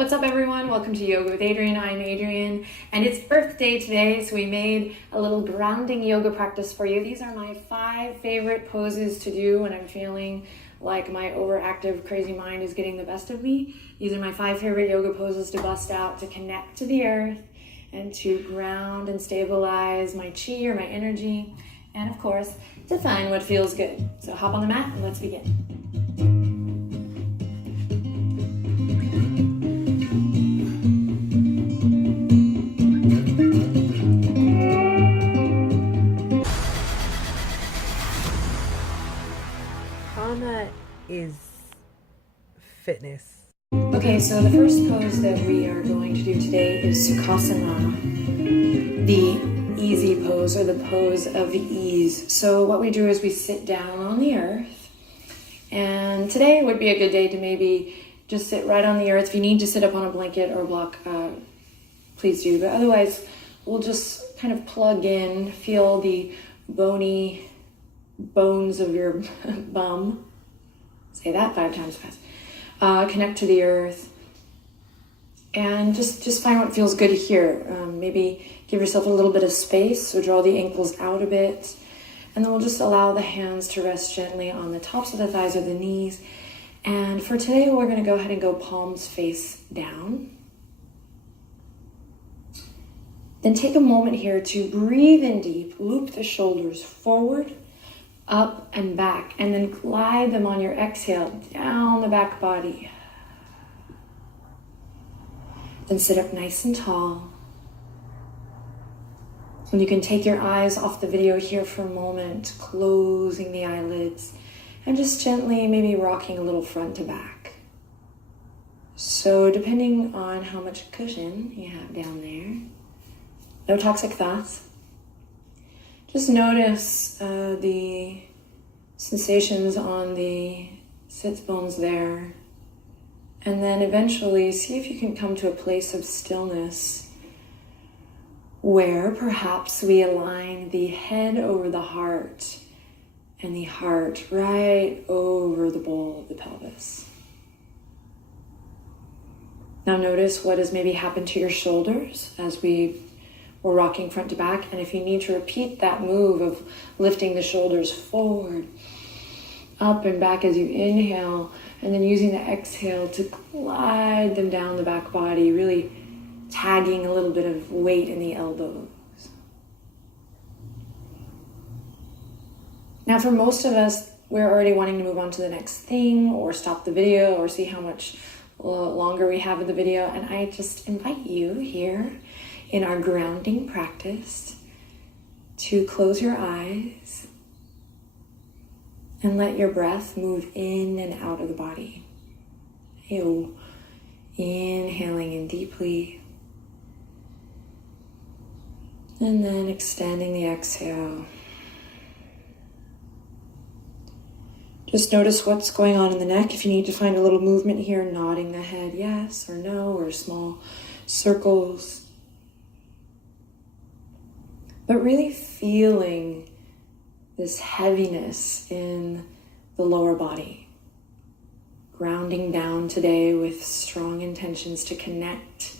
What's up everyone? Welcome to Yoga with Adrienne. I'm Adrienne and it's Earth Day today, so we made a little grounding yoga practice for you. These are my 5 favorite poses to do when I'm feeling like my overactive crazy mind is getting the best of me. These are my 5 favorite yoga poses to bust out, to connect to the earth and to ground and stabilize my chi or my energy, and of course to find what feels good. So hop on the mat and let's begin. Is fitness. Okay, so the first pose that we are going to do today is Sukhasana, the easy pose or the pose of ease. So what we do is we sit down on the earth, and today would be a good day to maybe just sit right on the earth. If you need to sit up on a blanket or a block, please do, but otherwise we'll just kind of plug in, feel the bony bones of your bum. Say that 5 times fast. Connect to the earth and just find what feels good here. Maybe give yourself a little bit of space, so draw the ankles out a bit, and then we'll just allow the hands to rest gently on the tops of the thighs or the knees. And for today, we're going to go ahead and go palms face down. Then take a moment here to breathe in deep, loop the shoulders forward, up and back, and then glide them on your exhale down the back body. Then sit up nice and tall. And you can take your eyes off the video here for a moment, closing the eyelids and just gently maybe rocking a little front to back. So depending on how much cushion you have down there, no toxic thoughts. Just notice the sensations on the sits bones there, and then eventually see if you can come to a place of stillness where perhaps we align the head over the heart and the heart right over the bowl of the pelvis. Now notice what has maybe happened to your shoulders as we're rocking front to back, and if you need to repeat that move of lifting the shoulders forward, up and back as you inhale, and then using the exhale to glide them down the back body, really tagging a little bit of weight in the elbows. Now for most of us, we're already wanting to move on to the next thing or stop the video or see how much longer we have in the video, and I just invite you here in our grounding practice to close your eyes and let your breath move in and out of the body. Inhaling in deeply and then extending the exhale. Just notice what's going on in the neck. If you need to find a little movement here, nodding the head yes or no, or small circles. But really feeling this heaviness in the lower body. Grounding down today with strong intentions to connect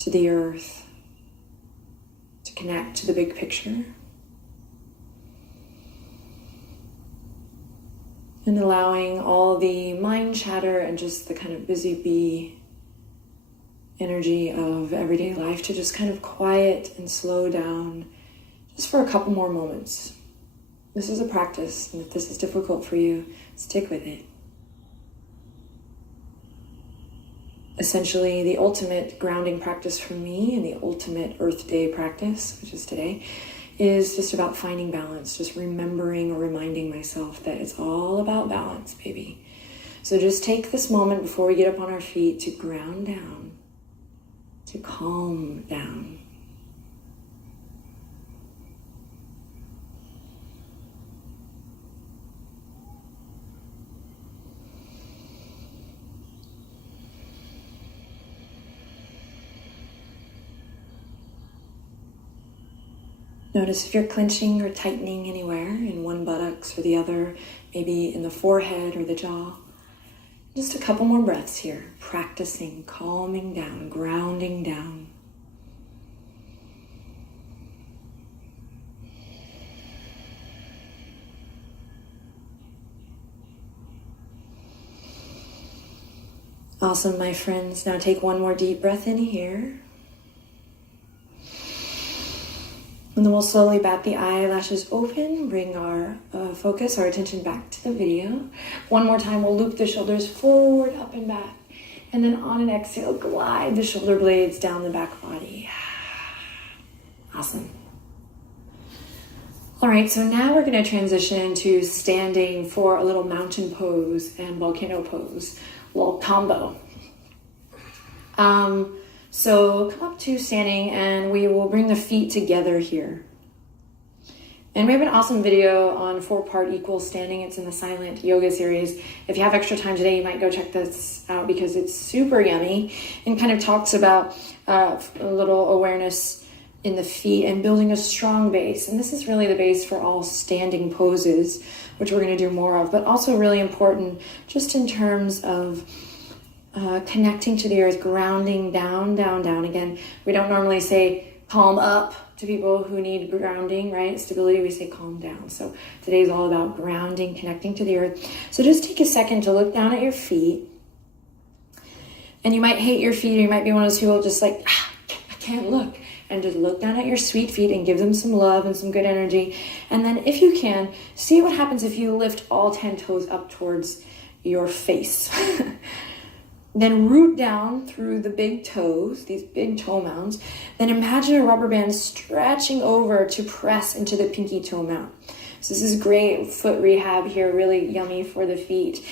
to the earth, to connect to the big picture. And allowing all the mind chatter and just the kind of busy bee energy of everyday life to just kind of quiet and slow down just for a couple more moments. This is a practice, and if this is difficult for you, stick with it. Essentially, the ultimate grounding practice for me and the ultimate Earth Day practice, which is today, is just about finding balance, just remembering or reminding myself that it's all about balance, baby. So just take this moment before we get up on our feet to ground down, to calm down. Notice if you're clenching or tightening anywhere in one buttocks or the other, maybe in the forehead or the jaw. Just a couple more breaths here, practicing calming down, grounding down. Awesome, my friends. Now take one more deep breath in here. And then we'll slowly bat the eyelashes open, bring our focus, our attention back to the video. One more time, we'll loop the shoulders forward, up and back. And then on an exhale, glide the shoulder blades down the back body. Awesome. All right, so now we're gonna transition to standing for a little mountain pose and volcano pose, little combo. So come up to standing and we will bring the feet together here. And we have an awesome video on 4-part equal standing. It's in the silent yoga series. If you have extra time today, you might go check this out because it's super yummy and kind of talks about a little awareness in the feet and building a strong base. And this is really the base for all standing poses, which we're going to do more of, but also really important just in terms of connecting to the earth, grounding down, down, down. Again, we don't normally say calm up to people who need grounding, right? Stability, we say calm down. So today's all about grounding, connecting to the earth. So just take a second to look down at your feet. And you might hate your feet, or you might be one of those people just like, I can't look. And just look down at your sweet feet and give them some love and some good energy. And then if you can, see what happens if you lift all 10 toes up towards your face. Then root down through the big toes, these big toe mounds. Then imagine a rubber band stretching over to press into the pinky toe mount. So this is great foot rehab here, really yummy for the feet.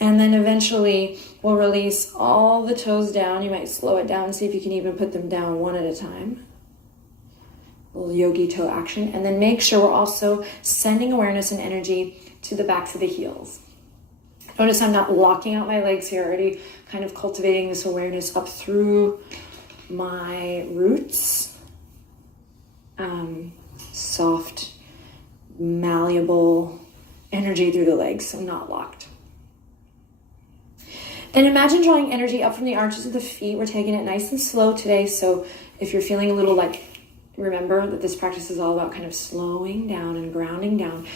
And then eventually we'll release all the toes down. You might slow it down and see if you can even put them down one at a time. A little yogi toe action. And then make sure we're also sending awareness and energy to the backs of the heels. Notice I'm not locking out my legs here, already kind of cultivating this awareness up through my roots. Soft, malleable energy through the legs, so not locked. Then imagine drawing energy up from the arches of the feet. We're taking it nice and slow today, so if you're feeling a little remember that this practice is all about kind of slowing down and grounding down.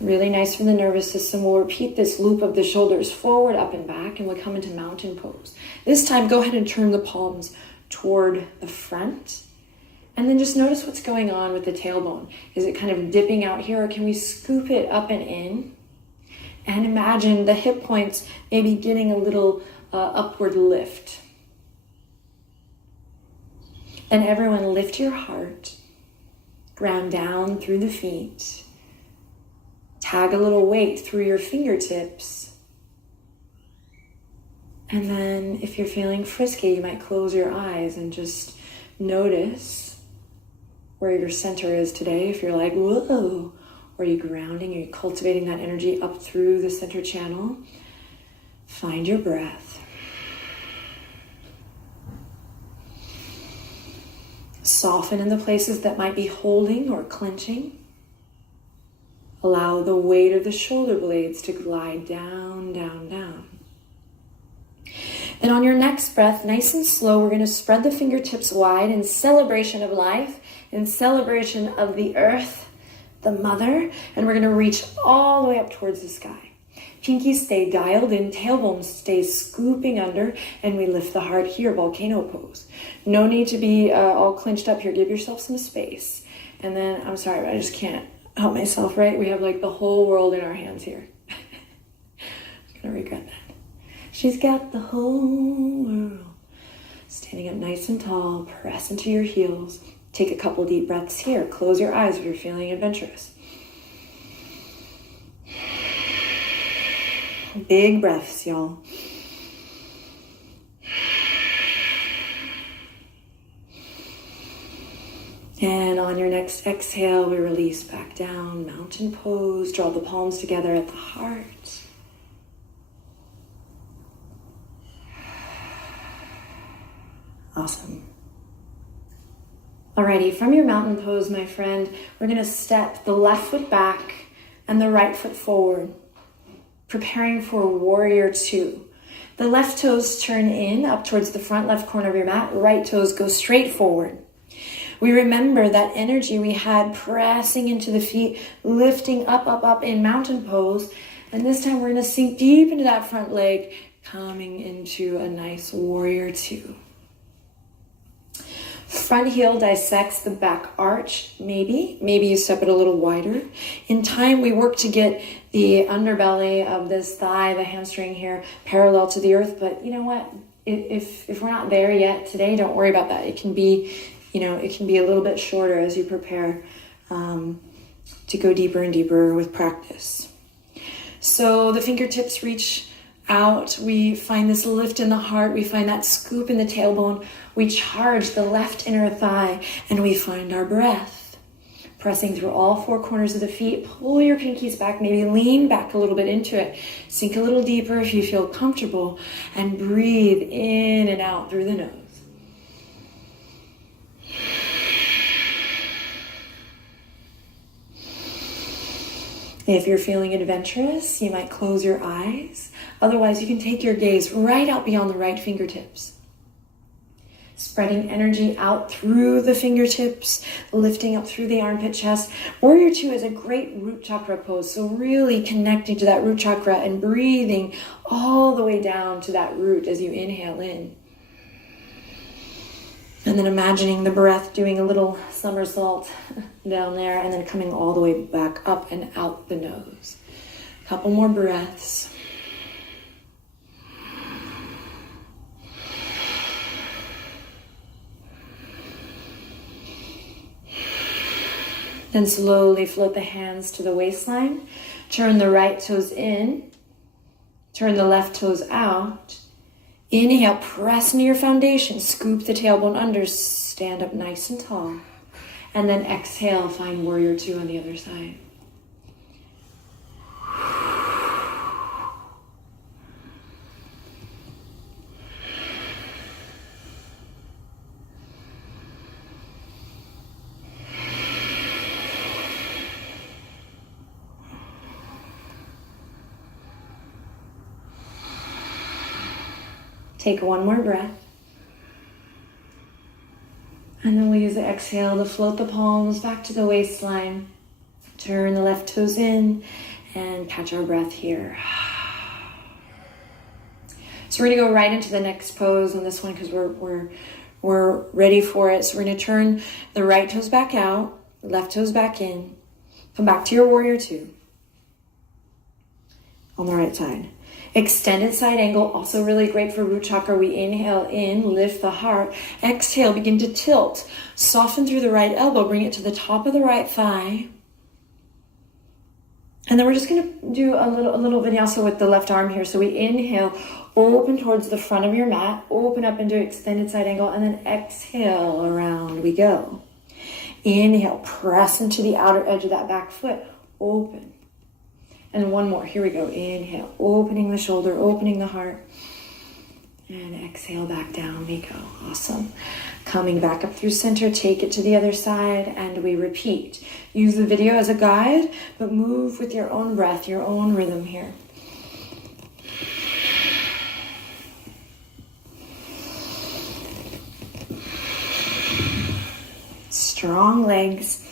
Really nice for the nervous system. We'll repeat this loop of the shoulders forward, up and back, and we'll come into mountain pose. This time, go ahead and turn the palms toward the front. And then just notice what's going on with the tailbone. Is it kind of dipping out here, or can we scoop it up and in? And imagine the hip points maybe getting a little upward lift. Then everyone lift your heart, ground down through the feet. Tag a little weight through your fingertips. And then if you're feeling frisky, you might close your eyes and just notice where your center is today. If you're like, whoa, are you grounding? Are you cultivating that energy up through the center channel? Find your breath. Soften in the places that might be holding or clenching. Allow the weight of the shoulder blades to glide down, down, down. And on your next breath, nice and slow, we're going to spread the fingertips wide in celebration of life, in celebration of the earth, the mother, and we're going to reach all the way up towards the sky. Pinkies stay dialed in, tailbone stays scooping under, and we lift the heart here, volcano pose. No need to be all clenched up here. Give yourself some space. And then, I'm sorry, I just can't help myself, right? We have the whole world in our hands here. I'm gonna regret that. She's got the whole world. Standing up nice and tall, press into your heels. Take a couple deep breaths here. Close your eyes if you're feeling adventurous. Big breaths, y'all. And on your next exhale, we release back down, mountain pose. Draw the palms together at the heart. Awesome. Alrighty, from your mountain pose, my friend, we're gonna step the left foot back and the right foot forward, preparing for warrior two. The left toes turn in up towards the front left corner of your mat. Right toes go straight forward. We remember that energy we had pressing into the feet, lifting up, up, up in mountain pose. And this time we're going to sink deep into that front leg, coming into a nice warrior two. Front heel dissects the back arch, maybe you step it a little wider. In time, we work to get the underbelly of this thigh, the hamstring here, parallel to the earth. But you know what? If we're not there yet today, don't worry about that. It can be, it can be a little bit shorter as you prepare to go deeper and deeper with practice. So the fingertips reach out. We find this lift in the heart. We find that scoop in the tailbone. We charge the left inner thigh, and we find our breath. Pressing through all four corners of the feet. Pull your pinkies back. Maybe lean back a little bit into it. Sink a little deeper if you feel comfortable. And breathe in and out through the nose. If you're feeling adventurous, you might close your eyes. Otherwise, you can take your gaze right out beyond the right fingertips. Spreading energy out through the fingertips, lifting up through the armpit chest. Warrior two is a great root chakra pose. So really connecting to that root chakra and breathing all the way down to that root as you inhale in. And then imagining the breath doing a little somersault down there and then coming all the way back up and out the nose. A couple more breaths. Then slowly float the hands to the waistline. Turn the right toes in. Turn the left toes out. Inhale, press into your foundation. Scoop the tailbone under. Stand up nice and tall. And then exhale, find warrior two on the other side. Take one more breath. And then we'll use the exhale to float the palms back to the waistline. Turn the left toes in and catch our breath here. So we're gonna go right into the next pose on this one because we're ready for it. So we're gonna turn the right toes back out, left toes back in. Come back to your warrior two on the right side. Extended side angle, also really great for root chakra. We inhale in, lift the heart. Exhale, begin to tilt. Soften through the right elbow, bring it to the top of the right thigh. And then we're just gonna do a little vinyasa with the left arm here. So we inhale, open towards the front of your mat, open up into extended side angle, and then exhale, around we go. Inhale, press into the outer edge of that back foot, open. And one more. Here we go. Inhale, opening the shoulder, opening the heart. And exhale, back down we go. Awesome. Coming back up through center, take it to the other side, and we repeat. Use the video as a guide, but move with your own breath, your own rhythm here. Strong legs.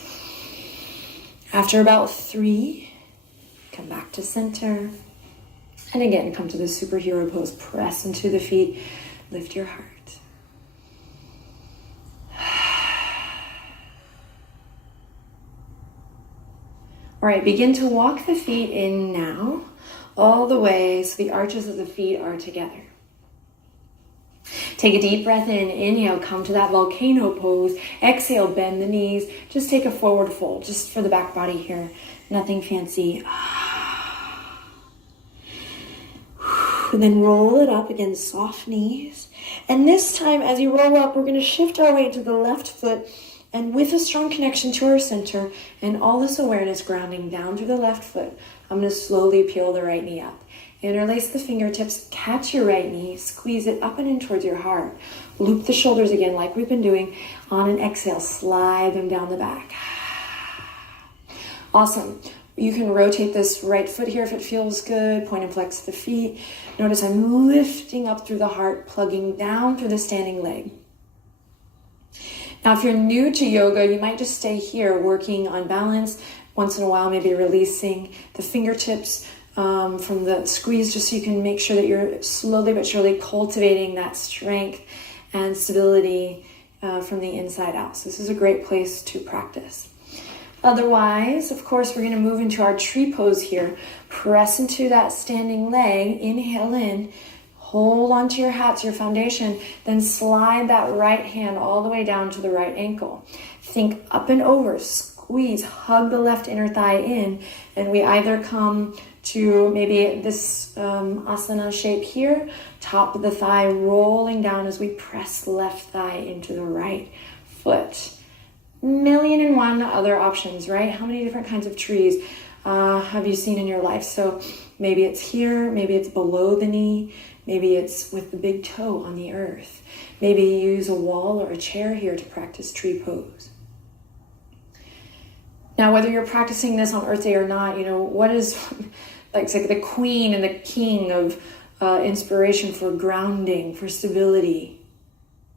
After about 3, come back to center. And again, come to the superhero pose. Press into the feet. Lift your heart. All right, begin to walk the feet in now, all the way so the arches of the feet are together. Take a deep breath in. Inhale, come to that volcano pose. Exhale, bend the knees. Just take a forward fold, just for the back body here. Nothing fancy. And then roll it up again, soft knees. And this time, as you roll up, we're going to shift our weight to the left foot. And with a strong connection to our center and all this awareness grounding down through the left foot, I'm going to slowly peel the right knee up. Interlace the fingertips, catch your right knee, squeeze it up and in towards your heart. Loop the shoulders again like we've been doing. On an exhale, slide them down the back. Awesome. You can rotate this right foot here if it feels good. Point and flex the feet. Notice I'm lifting up through the heart, plugging down through the standing leg. Now, if you're new to yoga, you might just stay here working on balance. Once in a while, maybe releasing the fingertips from the squeeze, just so you can make sure that you're slowly but surely cultivating that strength and stability from the inside out. So this is a great place to practice. Otherwise, of course, we're going to move into our tree pose here. Press into that standing leg. Inhale in. Hold onto your hats, your foundation. Then slide that right hand all the way down to the right ankle. Think up and over. Squeeze. Hug the left inner thigh in. And we either come to maybe this asana shape here. Top of the thigh rolling down as we press left thigh into the right foot. Million and one other options, right? How many different kinds of trees have you seen in your life? So maybe it's here, maybe it's below the knee, maybe it's with the big toe on the earth. Maybe you use a wall or a chair here to practice tree pose. Now, whether you're practicing this on Earth Day or not, you know, what is like the queen and the king of inspiration for grounding, for stability,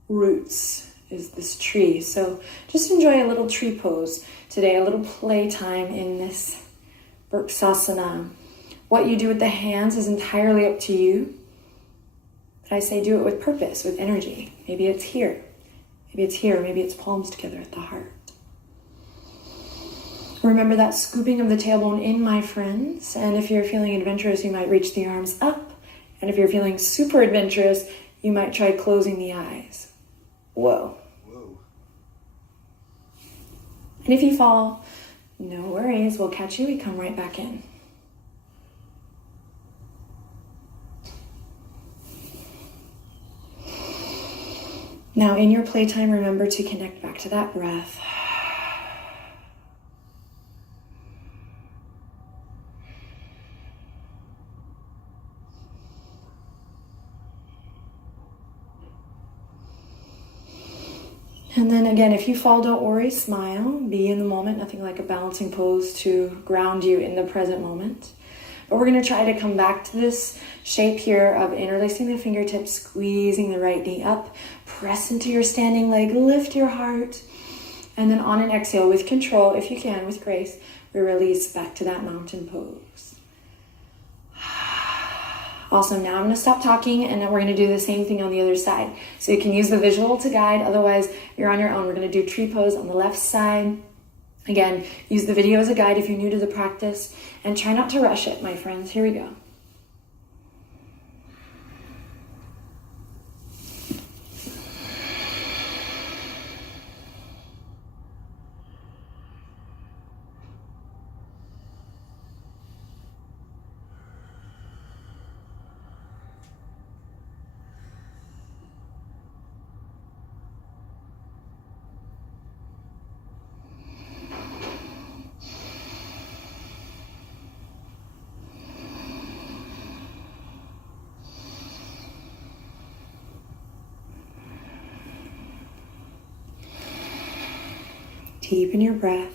roots, is this tree. So just enjoy a little tree pose today, a little playtime in this Vrksasana. What you do with the hands is entirely up to you. But I say do it with purpose, with energy. Maybe it's here. Maybe it's here. Maybe it's palms together at the heart. Remember that scooping of the tailbone in, my friends. And if you're feeling adventurous, you might reach the arms up. And if you're feeling super adventurous, you might try closing the eyes. Whoa. And if you fall, no worries, we'll catch you, we come right back in. Now in your playtime, remember to connect back to that breath. And then again, if you fall, don't worry, smile, be in the moment, nothing like a balancing pose to ground you in the present moment. But we're going to try to come back to this shape here of interlacing the fingertips, squeezing the right knee up, press into your standing leg, lift your heart, and then on an exhale with control, if you can, with grace, we release back to that mountain pose. Awesome. Now I'm going to stop talking and then we're going to do the same thing on the other side. So you can use the visual to guide. Otherwise, you're on your own. We're going to do tree pose on the left side. Again, use the video as a guide if you're new to the practice. And try not to rush it, my friends. Here we go. Deepen your breath.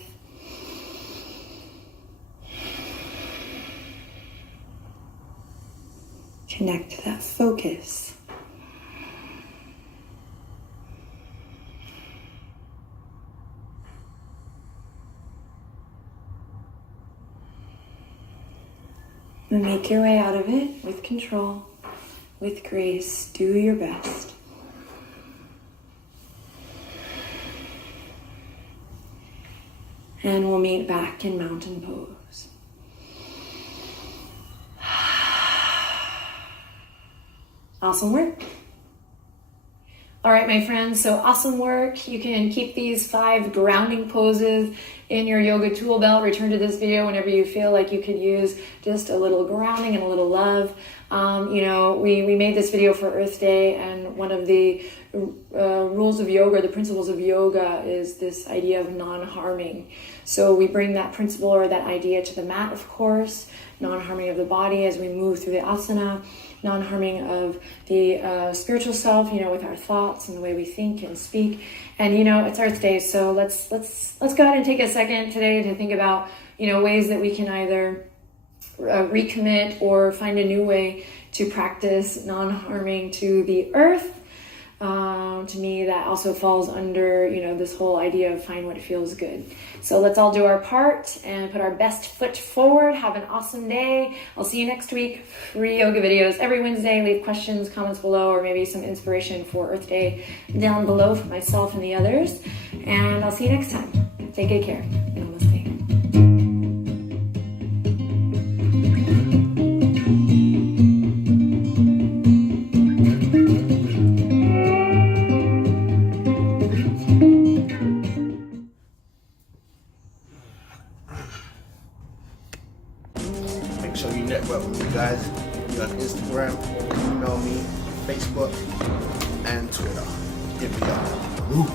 Connect to that focus. And make your way out of it with control, with grace. Do your best. And we'll meet back in mountain pose. Awesome work. All right, my friends, so awesome work. You can keep these 5 grounding poses in your yoga tool belt. Return to this video whenever you feel like you could use just a little grounding and a little love. You know, we made this video for Earth Day, and one of the rules of yoga, the principles of yoga, is this idea of non-harming. So we bring that principle or that idea to the mat, of course, non-harming of the body as we move through the asana, non-harming of the spiritual self, you know, with our thoughts and the way we think and speak. And, you know, it's Earth Day, so let's go ahead and take a second today to think about ways that we can either recommit or find a new way to practice non-harming to the earth. To me, that also falls under, this whole idea of find what feels good. So let's all do our part and put our best foot forward. Have an awesome day. I'll see you next week. Free yoga videos every Wednesday. Leave questions, comments below, or maybe some inspiration for Earth Day down below for myself and the others. And I'll see you next time. Take good care. Namaste. Make sure you network with me, guys. You're on Instagram, email me, Facebook, and Twitter. Hit me up. Woo.